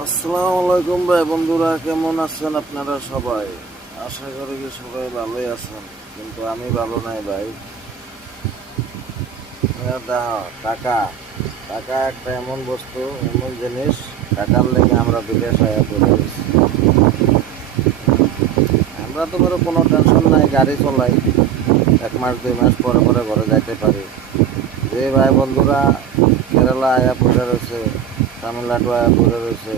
আসসালামু আলাইকুম ভাই বন্ধুরা, কেমন আছেন আপনারা সবাই? আশা করি কি সবাই ভালোই আছেন, কিন্তু আমি ভালো নাই ভাই। টাকা টাকা একটা এমন বস্তু, এমন জিনিস, টাকার লেগে আমরা বিদেশ আয়া পড়ে গেছি। আমরা তো কোনো টেনশন নাই, গাড়ি চলাই, 1 মাস 2 মাস পরে পরে ঘরে যাইতে পারি। যে ভাই বন্ধুরা কেরালা আয়া পড়ে রয়েছে, তামিলনাড়ু আয়া পড়ে রয়েছে,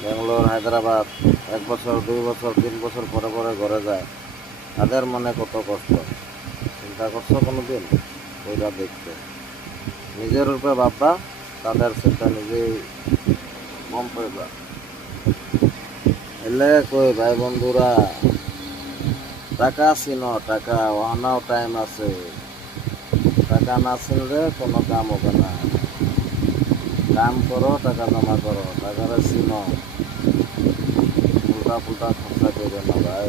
ব্যাঙ্গালোর হায়দ্রাবাদ 1 বছর 2 বছর 3 বছর পরে পরে ঘরে যায়, তাদের মনে কত কষ্ট। চিন্তা করছো কোনোদিন? ওইটা দেখতে নিজের রূপে ভাববা, তাদের চিন্তা নিজেই মন পাইবা। এলে কই ভাই বন্ধুরা, টাকা চিনো, টাকা ওহানাও টাইম আছে। টাকা না চিনলে কোনো কাম হবে না। কাম করো, টাকা জমা করো, টাকাটা চিনো, উল্টা পুল্টা খরচা করবে না ভাই।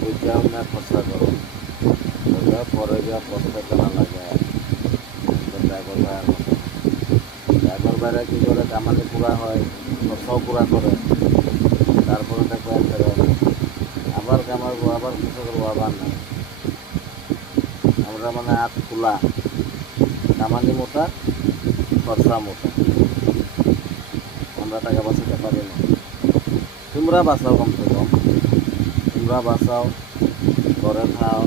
বুঝাও না খরচা করো, পরে গিয়া পস্তাতে না লাগে। ড্রাইভার ভাইয়ের মতো ড্রাইভার ভাইরা কি করে, কামানি পুরা হয়, খরচাও পুরা করে, তারপরে দেখবে ফেরত আবার কামাবো, আবার কিছু করবো, আবার না। আমরা হাত খোলা, কামানি মোটা, খরচা মোটা, আমরা টাকা বাঁচাতে পারি না। তোমরা বাঁচাও, কমসে কম তোমরা বাঁচাও, ঘরে খাও,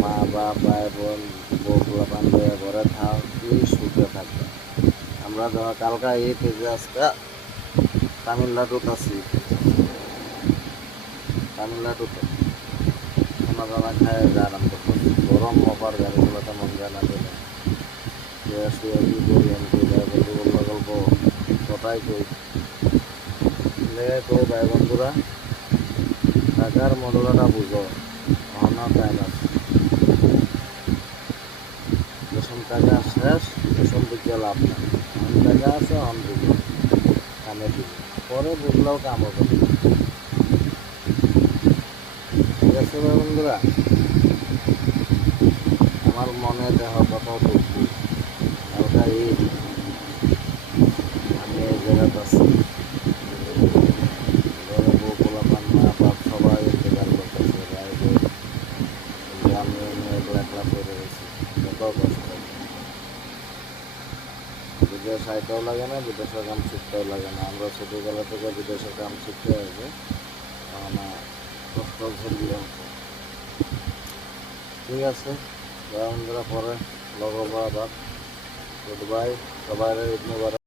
মা বাপ ভাই বোন বউগুলা বান্ধবে ঘরে খাও, কি সুখে থাকবে। আমরা যখন কালকা ঈদ যে আজকে তামিলনাড়ুতে আছি, তামিলনাড়ুতে খানা দানা খায় আরাম করতেছি। গরম অপার, গাড়িগুলোতে মন যায় না দিলে শুয়ে কি করি, আমি কই ভাই বন্ধু বললো গল্প কথাই কই লেগে কই ভাই বন্ধুরা, টাকার মূল্যটা বুঝো, অনা টাইম আছে। যখন টাকা শেষ, তখন বুঝতে লাভ নাই। অন টাকা আছে, অন বুঝো, কামে দিব, পরে বুঝলেও কাম হবে। ঠিক আছে ভাই বন্ধুরা, আমার মনে দেহ কত দুঃখ। হালকা ঈদ, আমি এই জায়গাতে আছি, ঘরে বউ পোলাপান মা বাপ সবাই ইন্তজার করতেছে ভাই বোন, কিন্তু আমি একলা একলা পড়ে রয়েছি, কত কষ্ট। বিদেশ আইতেও লাগে না, বিদেশের কাম শিখতেও লাগে না। আমরা ছোটোবেলা থেকে বিদেশের কাম শিখতে হবে, না কষ্ট ভুলবি অল্প। ঠিক আছে বন্ধুরা, পরে লগবা আবার। গুড বাই, সবাই ঈদ মুবারক।